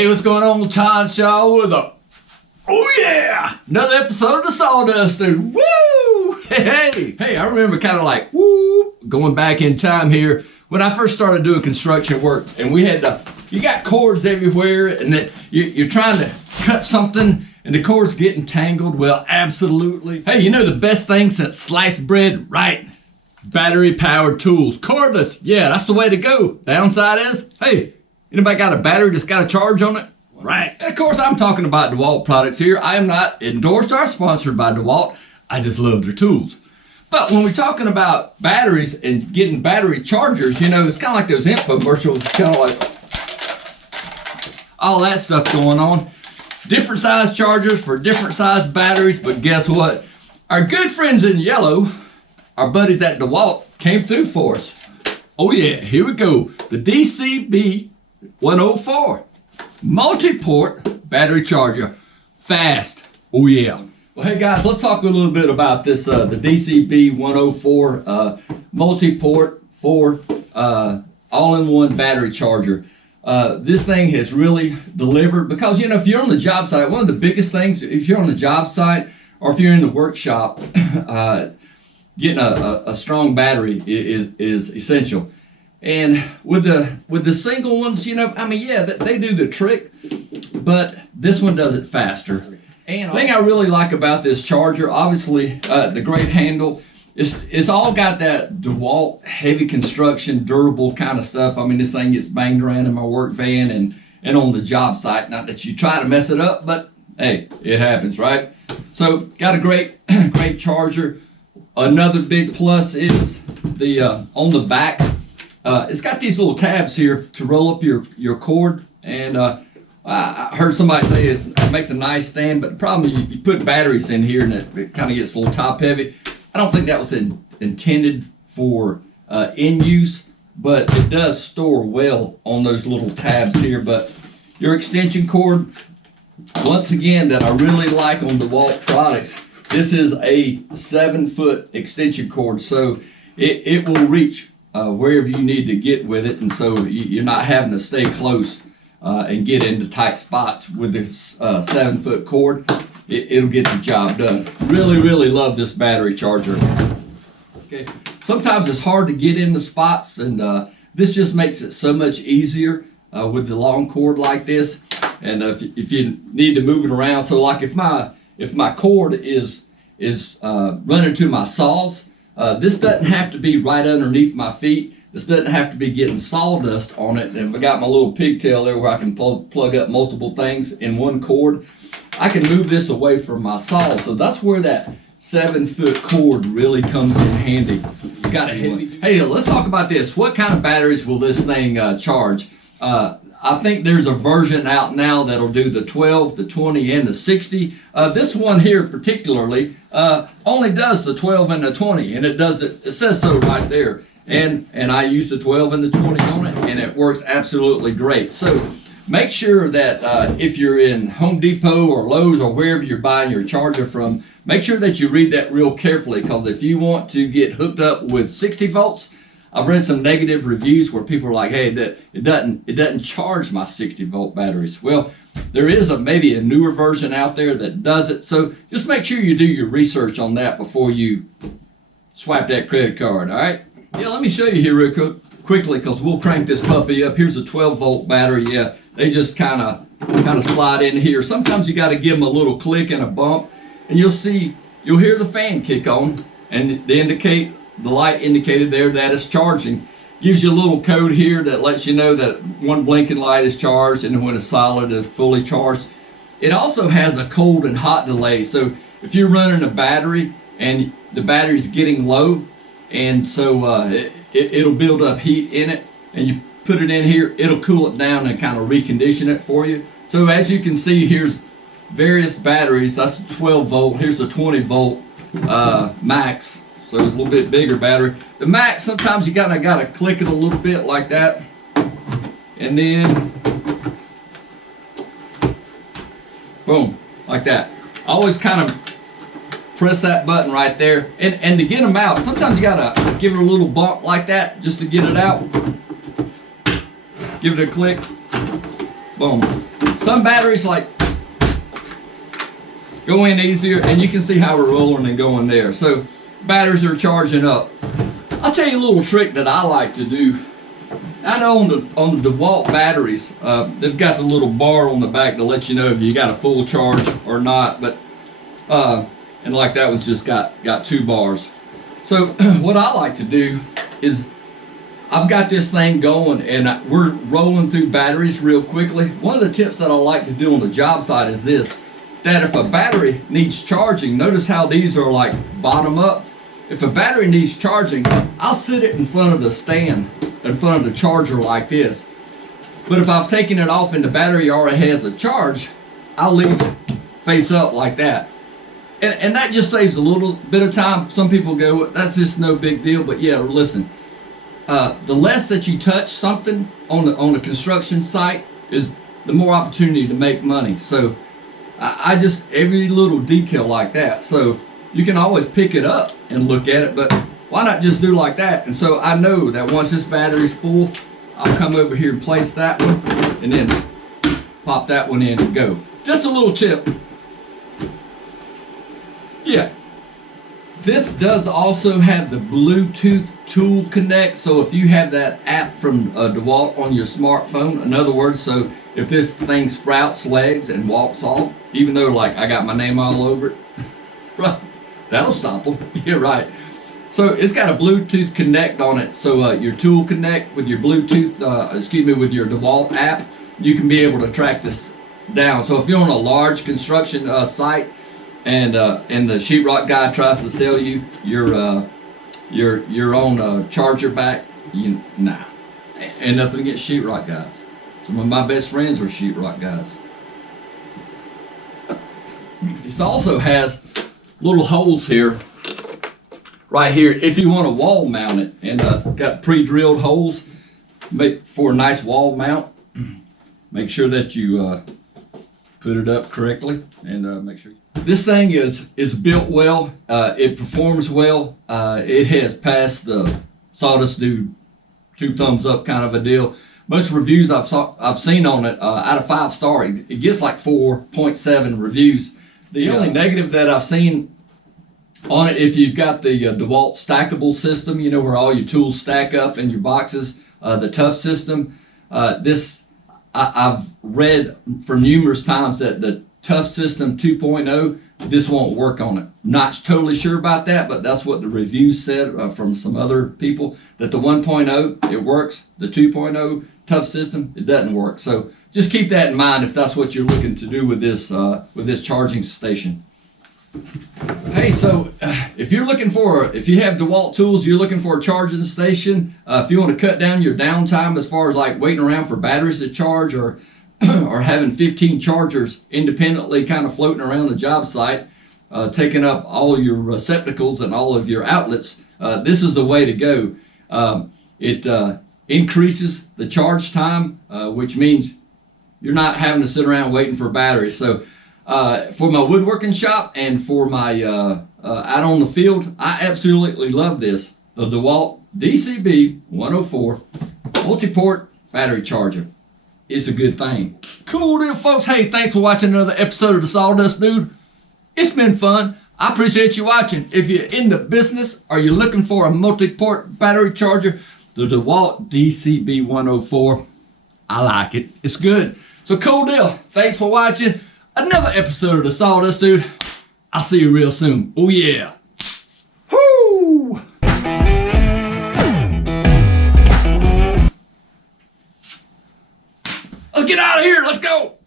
Hey, what's going on? Todd Shaw with another episode of the Sawduster. Woo! Hey, I remember kind of like, going back in time here when I first started doing construction work, and we had you got cords everywhere, and that you're trying to cut something, and the cord's getting tangled. Well, absolutely. Hey, you know the best thing since sliced bread, right? Battery-powered tools, cordless. Yeah, that's the way to go. Downside is, hey, anybody got a battery that's got a charge on it? Right. And of course, I'm talking about Dewalt products here. I am not endorsed or sponsored by Dewalt. I just love their tools. But when we're talking about batteries and getting battery chargers, you know, it's kind of like those infomercials, kind of like all that stuff going on. Different size chargers for different size batteries, but guess what? Our good friends in yellow, our buddies at Dewalt, came through for us. Oh yeah, here we go. The DCB104 multi-port battery charger. Fast. Oh yeah. Well, hey guys, let's talk a little bit about this, the DCB104 multi-port for all-in-one battery charger. This thing has really delivered because, you know, if you're on the job site, one of the biggest things, if you're on the job site or if you're in the workshop, getting a strong battery is essential. And with the single ones, you know, I mean, yeah, they do the trick, but this one does it faster. And the thing I really like about this charger, obviously, the great handle, it's all got that DeWalt heavy construction, durable kind of stuff. I mean, this thing gets banged around in my work van and on the job site. Not that you try to mess it up, but hey, it happens, right? So got a great charger. Another big plus is the on the back. It's got these little tabs here to roll up your cord, and I heard somebody say it makes a nice stand, but the problem is you put batteries in here and it kind of gets a little top heavy. I don't think that was intended for in use, but it does store well on those little tabs here. But your extension cord, once again, that I really like on DeWalt products, this is a 7-foot extension cord, so it will reach wherever you need to get with it, and so you're not having to stay close and get into tight spots with this 7-foot cord. It'll get the job done. Really love this battery charger. Okay, sometimes it's hard to get into spots, and this just makes it so much easier with the long cord like this. And if you need to move it around, so like if my cord is running to my saws, this doesn't have to be right underneath my feet. This doesn't have to be getting sawdust on it. And if I got my little pigtail there where I can plug up multiple things in one cord, I can move this away from my saw. So that's where that 7-foot cord really comes in handy. You got a heavy. Hey, let's talk about this. What kind of batteries will this thing charge? I think there's a version out now that'll do the 12, the 20, and the 60. This one here particularly only does the 12 and the 20, and it does it. It says so right there. And I use the 12 and the 20 on it, and it works absolutely great. So make sure that if you're in Home Depot or Lowe's or wherever you're buying your charger from, make sure that you read that real carefully, because if you want to get hooked up with 60 volts, I've read some negative reviews where people are like, hey, it doesn't charge my 60-volt batteries. Well, there is maybe a newer version out there that does it. So just make sure you do your research on that before you swipe that credit card, all right? Yeah, let me show you here real quickly, because we'll crank this puppy up. Here's a 12-volt battery. Yeah, they just kind of slide in here. Sometimes you got to give them a little click and a bump, and you'll hear the fan kick on, and the light indicated there that it's charging. Gives you a little code here that lets you know that one blinking light is charged, and when it's solid, it's fully charged. It also has a cold and hot delay, so if you're running a battery and the battery's getting low, and so it'll build up heat in it, and you put it in here, it'll cool it down and kind of recondition it for you. So as you can see, here's various batteries. That's the 12 volt. Here's the 20 volt max. So it's a little bit bigger battery. The max, sometimes you kind of got to click it a little bit like that, and then boom, like that. Always kind of press that button right there, and to get them out, sometimes you gotta give it a little bump like that just to get it out. Give it a click, boom. Some batteries like go in easier, and you can see how we're rolling and going there. So batteries are charging up. I'll tell you a little trick that I like to do. I know on the Dewalt batteries, they've got the little bar on the back to let you know if you got a full charge or not. But and like that one's just got 2 bars. So what I like to do is I've got this thing going and we're rolling through batteries real quickly. One of the tips that I like to do on the job site is this, that if a battery needs charging, notice how these are like bottom up. If a battery needs charging, I'll sit it in front of the stand, in front of the charger like this. But if I've taken it off and the battery already has a charge, I'll leave it face up like that. And that just saves a little bit of time. Some people go, that's just no big deal. But yeah, listen, the less that you touch something on the construction site is the more opportunity to make money. So I just, every little detail like that. So you can always pick it up and look at it, but why not just do like that? And so I know that once this battery's full, I'll come over here and place that one and then pop that one in and go. Just a little tip. Yeah. This does also have the Bluetooth tool connect. So if you have that app from Dewalt on your smartphone, in other words, so if this thing sprouts legs and walks off, even though like I got my name all over it, right, that'll stop them. Yeah, right. So it's got a Bluetooth connect on it. So your tool connect with your Bluetooth, with your Dewalt app, you can be able to track this down. So if you're on a large construction site and the sheetrock guy tries to sell you your own charger back, nah. And nothing against sheetrock guys. Some of my best friends are sheetrock guys. This also has little holes here, right here, if you want to wall mount it, and it's got pre-drilled holes for a nice wall mount. Make sure that you put it up correctly, and make sure this thing is built well. It performs well. It has passed the Sawdust Dude 2 thumbs up kind of a deal. Most reviews I've seen on it, out of 5 star, it gets like 4.7 reviews. The only negative that I've seen on it, if you've got the Dewalt stackable system, you know, where all your tools stack up in your boxes, the tough system, I've read for numerous times that the tough system 2.0, this won't work on it. Not totally sure about that, but that's what the reviews said from some other people, that the 1.0, it works. The 2.0 tough system, it doesn't work. So just keep that in mind if that's what you're looking to do with this charging station. Hey, so if you have Dewalt tools, you're looking for a charging station, if you want to cut down your downtime as far as like waiting around for batteries to charge, or having 15 chargers independently kind of floating around the job site, taking up all your receptacles and all of your outlets, this is the way to go. It increases the charge time, which means you're not having to sit around waiting for batteries. So for my woodworking shop and for my out on the field, I absolutely love this. The Dewalt DCB104 multi-port battery charger. It's a good thing. Cool deal, folks. Hey, thanks for watching another episode of the Sawdust Dude. It's been fun. I appreciate you watching. If you're in the business or you're looking for a multi-port battery charger, the Dewalt DCB104, I like it. It's good. So cool deal. Thanks for watching another episode of the Sawdust Dude. I'll see you real soon. Oh yeah. Woo! Let's get out of here. Let's go.